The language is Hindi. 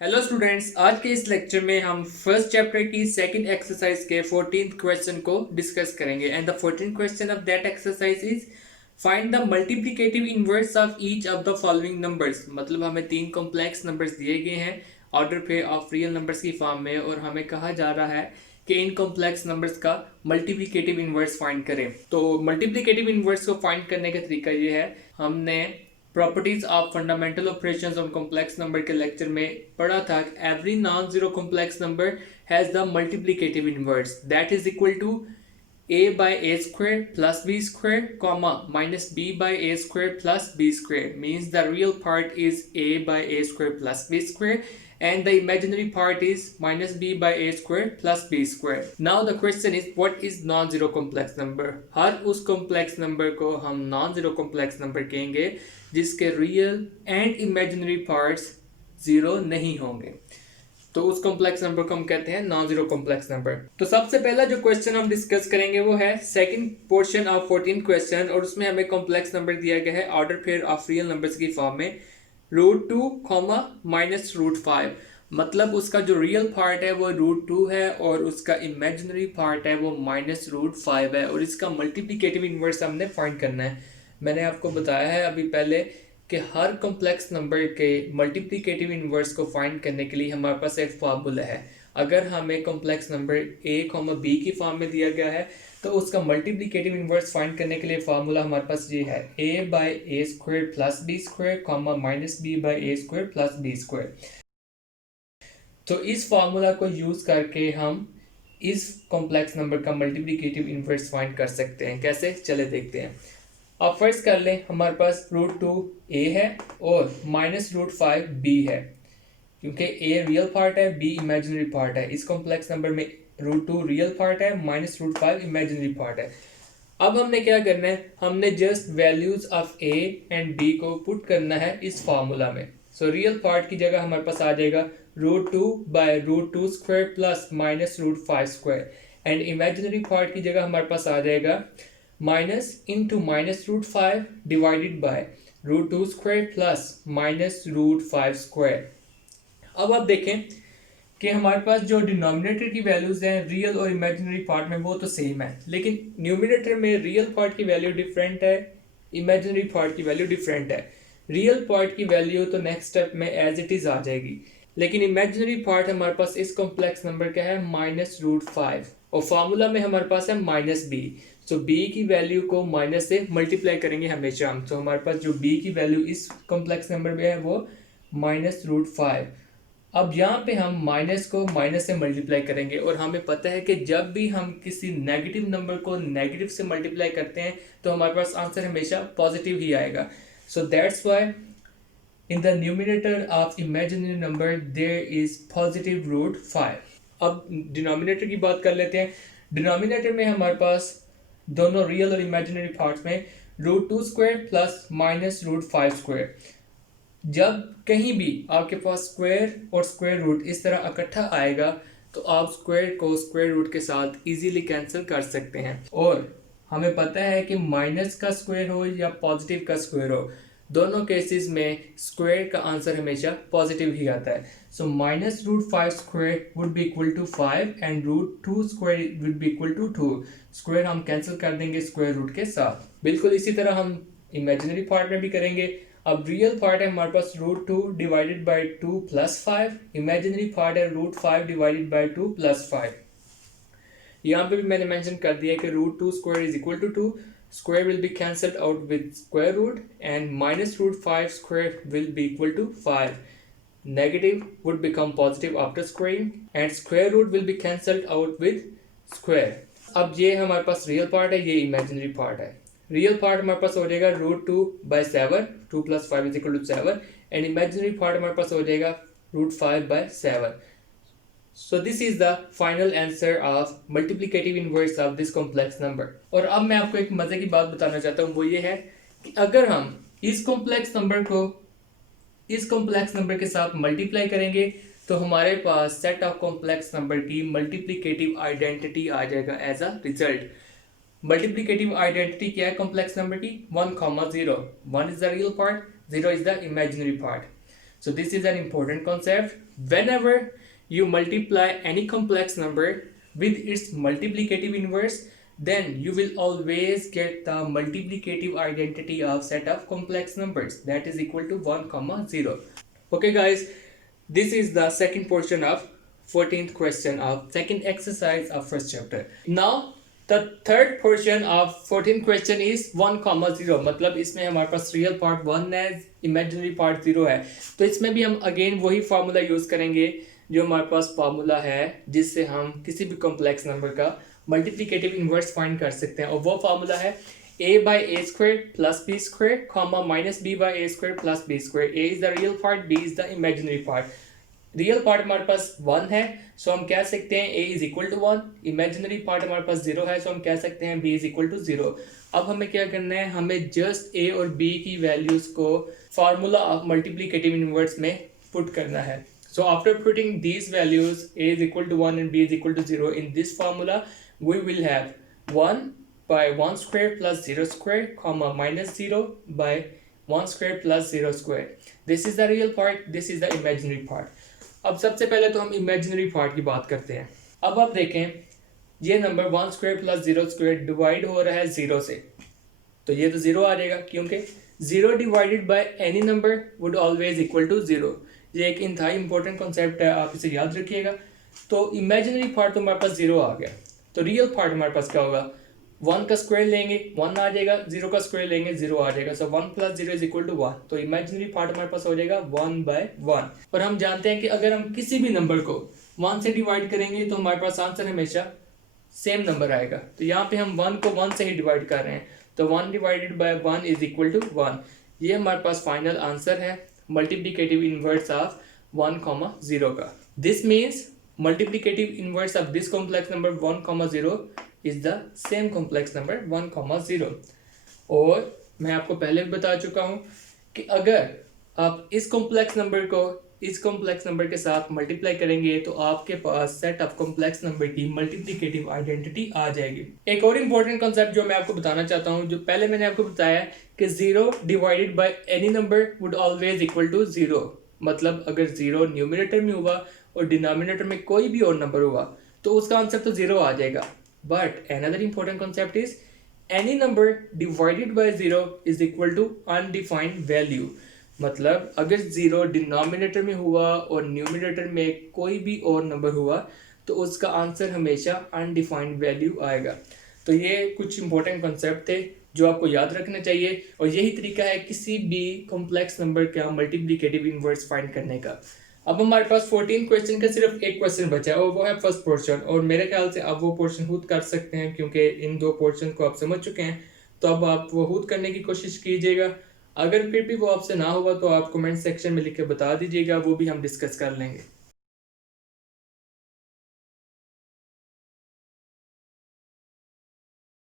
हेलो स्टूडेंट्स, आज के इस लेक्चर में हम फर्स्ट चैप्टर की सेकंड एक्सरसाइज के 14th क्वेश्चन को डिस्कस करेंगे and the 14th question of that exercise is find the multiplicative inverse of each of the following numbers. मतलब हमें तीन कॉम्प्लेक्स नंबर्स दिए गए हैं ऑर्डर पे ऑफ रियल नंबर्स की फॉर्म में और हमें कहा जा रहा है कि इन कॉम्प्लेक्स नंबर्स का मल्टीप्लिकेटिव इनवर्स फाइंड करें। तो मल्टीप्लिकेटिव इनवर्स को फाइंड करने का तरीका ये है, हमने properties of fundamental operations on complex number के लेक्चर में पढ़ा था every non zero complex number has the multiplicative inverse that is equal to a by a square plus b square comma minus b by a square plus b square means the real part is a by a square plus b square and the imaginary part is minus b by a square plus b square. Now the question is what is non-zero complex number? हर उस complex number को हम non-zero complex number कहेंगे जिसके real and imaginary parts zero नहीं होंगे, तो उस कॉम्प्लेक्स नंबर को हम कहते हैं नॉन जीरो कॉम्प्लेक्स नंबर। तो सबसे पहला जो क्वेश्चन हम डिस्कस करेंगे वो है सेकंड पोर्शन ऑफ 14 क्वेश्चन और उसमें हमें कॉम्प्लेक्स नंबर दिया गया है order pair of real numbers की फॉर्म में √2 माइनस √5। मतलब उसका जो रियल पार्ट है वो √2 है और उसका इमेजिनरी पार्ट है वो माइनस √5 है और इसका मल्टीप्लिकेटिव इनवर्स हमने फाइंड करना है। मैंने आपको बताया है अभी पहले कि हर कॉम्प्लेक्स नंबर के मल्टीप्लिकेटिव इनवर्स को फाइंड करने के लिए हमारे पास एक फार्मूला है। अगर हमें कॉम्प्लेक्स नंबर a, b की फॉर्म में दिया गया है तो उसका मल्टीप्लिकेटिव इनवर्स फाइंड करने के लिए फार्मूला हमारे पास ये है a by a square plus b square comma minus b by a square plus b square. तो इस फार्मूला को यूज करके हम इस कॉम्प्लेक्स नंबर का मल्टीप्लिकेटिव इनवर्स फाइंड कर सकते हैं। कैसे, चले देखते हैं। अब फर्स्ट कर लें, हमारे पास √2 a है और माइनस √5 b है, क्योंकि a रियल पार्ट है b इमेजिनरी पार्ट है। इस कॉम्प्लेक्स नंबर में √2 रियल पार्ट है माइनस √5 इमेजिनरी पार्ट है। अब हमने क्या करना है, हमने just values of a and b को पुट करना है इस फार्मूला में। सो रियल पार्ट की जगह हमारे पास आ जाएगा √2 by √2 square plus minus √5 square and imaginary part की जगह हमारे पास आ जाएगा minus into minus √5 divided by √2 square plus minus √5 square. अब आप देखें कि हमारे पास जो डिनोमिनेटर की वैल्यूज हैं रियल और इमेजिनरी पार्ट में वो तो सेम है, लेकिन न्यूमिनेटर में रियल पार्ट की वैल्यू डिफरेंट है, इमेजिनरी पार्ट की वैल्यू डिफरेंट है। रियल पार्ट की वैल्यू तो नेक्स्ट स्टेप में एज इट इज आ जाएगी, लेकिन इमेजिनरी पार्ट हमारे पास इस कॉम्प्लेक्स नंबर का है माइनस √5 और फार्मूला में हमारे पास है माइनस b। तो b की वैल्यू को माइनस से मल्टीप्लाई करेंगे हमेशा हम। तो हमारे पास जो b की वैल्यू इस कॉम्प्लेक्स नंबर में है वो माइनस √5। अब यहाँ पे हम माइनस को माइनस से मल्टीप्लाई करेंगे और हमें पता है कि जब भी हम किसी नेगेटिव नंबर को नेगेटिव से मल्टीप्लाई करते हैं तो हमारे पास आंसर हमेशा पॉजिटिव ही आएगा। So that's why in the numerator of imaginary number there is positive √5। अब डिनोमिनेटर की बात कर लेते हैं। डिनोमिनेटर में हमारे पास दोनों रियल और इमेजिनरी पार्ट्स में √2 स्क्वायर प्लस माइनस √5 स्क्वायर। जब कहीं भी आपके पास स्क्वायर और स्क्वायर रूट इस तरह इकट्ठा आएगा तो आप स्क्वायर को स्क्वायर रूट के साथ इजीली कैंसिल कर सकते हैं और हमें पता है कि माइनस का स्क्वायर हो या पॉजिटिव का स्क्वायर हो, दोनों केसेस में स्क्वायर का आंसर हमेशा पॉजिटिव ही आता है। So minus √5 square would be equal to 5 and √2 square would be equal to 2। Square हम कैंसिल कर देंगे स्क्वायर रूट के साथ। बिल्कुल इसी तरह हम इमेजिनरी पार्ट में भी करेंगे। अब रियल पार्ट है हमारे पास √2 divided by 2 plus 5, imaginary part है √5 डिवाइडेड बाई 2 प्लस 5। यहाँ पे भी मैंने मेंशन कर दिया कि √2 square is equal to 2, square will be cancelled out with square root and minus √5 square will be equal to 5. Negative would become positive after squaring and square root will be cancelled out with square. अब ये हमारे पास रियल पार्ट है, ये इमेजिनरी पार्ट है। रियल पार्ट हमारे पास हो जाएगा √2 by 7, 2 plus 5 is equal to 7 and imaginary part हमारे पास हो जाएगा √5 by 7। So this is the final answer of multiplicative inverse of this complex number। और अब मैं आपको एक मजे की बात बताना चाहता हूँ, वो ये है कि अगर हम इस कॉम्प्लेक्स नंबर को इस कॉम्प्लेक्स नंबर के साथ मल्टीप्लाई करेंगे तो हमारे पास सेट ऑफ कॉम्प्लेक्स नंबर की मल्टीप्लिकेटिव आइडेंटिटी आ जाएगा as a result. Multiplicative identity क्या है कॉम्प्लेक्स नंबर की? 1, 0। 1 is the real part, 0 is the imaginary part। So this is an important concept. Whenever you multiply any complex number with its multiplicative inverse, then you will always get the multiplicative identity of set of complex numbers that is equal to 1 comma 0. Okay guys, this is the second portion of 14th question of second exercise of first chapter. Now the third portion of 14th question is 1 comma 0, मतलब इसमें हमारे पास रियल पार्ट 1 है, इमेजिनरी पार्ट 0 है. तो इसमें भी हम अगेन वही फार्मूला यूज करेंगे जो हमारे पास फार्मूला है जिससे हम किसी भी कॉम्प्लेक्स नंबर का मल्टीप्लिकेटिव इन्वर्स फाइंड कर सकते हैं, और वो फार्मूला है a by a squared plus b squared comma minus b by a squared plus b squared. A is the real part, b is the imaginary part. Real part हमारे पास 1 है, सो हम कह सकते हैं a is equal to 1. Imaginary part हमारे पास 0 है, सो हम कह सकते हैं b इज इक्वल टू 0. अब हमें क्या करना है, हमें जस्ट a और b की वैल्यूज को फार्मूला ऑफ मल्टीप्लिकेटिव इनवर्स में पुट करना है. So after putting these values a is equal to 1 and b is equal to 0 in this formula, we will have 1 by 1 square plus 0 square comma minus 0 by 1 square plus 0 square. This is the real part, this is the imaginary part. अब सबसे पहले तो हम imaginary part की बात करते हैं. अब आप देखें ये number 1 square plus 0 square divide हो रहा है 0 से, तो ये तो 0 आ जाएगा क्योंकि 0 divided by any number would always equal to 0. ये एक इंतहाई इंपॉर्टेंट कॉन्सेप्ट है, आप इसे याद रखिएगा. तो इमेजिनरी पार्ट तो हमारे पास 0 आ गया, तो रियल पार्ट हमारे पास क्या होगा, 1 का स्क्वायर लेंगे 1 आ जाएगा, 0 का स्क्वायर लेंगे 0 आ जाएगा. सो 1 प्लस 0 इज इक्वल टू 1. तो इमेजिनरी पार्ट हमारे पास हो जाएगा 1 बाय 1. और हम जानते हैं कि अगर हम किसी भी नंबर को 1 से डिवाइड करेंगे तो हमारे पास आंसर हमेशा सेम नंबर आएगा. तो यहाँ पे हम 1 को 1 से ही डिवाइड कर रहे हैं, तो 1 divided by 1 is equal to 1. ये हमारे पास फाइनल आंसर है मल्टीप्लिकेटिव इनवर्स ऑफ 1 comma 0 का. This means multiplicative inverse of this complex number 1 comma 0 is the same complex number 1 comma 0. और मैं आपको पहले भी बता चुका हूँ कि अगर आप इस कॉम्प्लेक्स नंबर को इस कॉम्प्लेक्स नंबर के साथ मल्टीप्लाई करेंगे तो आपके पास सेट ऑफ कॉम्प्लेक्स नंबर की मल्टीप्लिकेटिव आइडेंटिटी आ जाएगी. एक और इम्पोर्टेंट कॉन्सेप्ट जो मैं आपको बताना चाहता हूँ, जो पहले मैंने आपको बताया कि 0 divided by any number would always equal to 0. मतलब अगर 0 न्यूमिनेटर में हुआ और डिनोमिनेटर में कोई भी और नंबर हुआ तो उसका आंसर तो 0 आ जाएगा. But another important concept is any number divided by 0 is equal to undefined value. मतलब अगर 0 डिनोमिनेटर में हुआ और न्यूमिनेटर में कोई भी और नंबर हुआ तो उसका आंसर हमेशा अनडिफाइंड वैल्यू आएगा. तो ये कुछ इंपॉर्टेंट कॉन्सेप्ट थे जो आपको याद रखना चाहिए, और यही तरीका है किसी भी कॉम्प्लेक्स नंबर का मल्टीप्लिकेटिव इनवर्स फाइंड करने का. अब हमारे पास 14 क्वेश्चन का सिर्फ एक क्वेश्चन बचा है और वो है फर्स्ट पोर्शन, और मेरे ख्याल से आप वो पोर्शन खुद कर सकते हैं क्योंकि इन 2 पोर्शन को आप समझ चुके हैं. तो अब आप वो खुद करने की कोशिश कीजिएगा. अगर फिर भी वो आपसे ना हुआ तो आप कमेंट सेक्शन में लिख के बता दीजिएगा, वो भी हम डिस्कस कर लेंगे.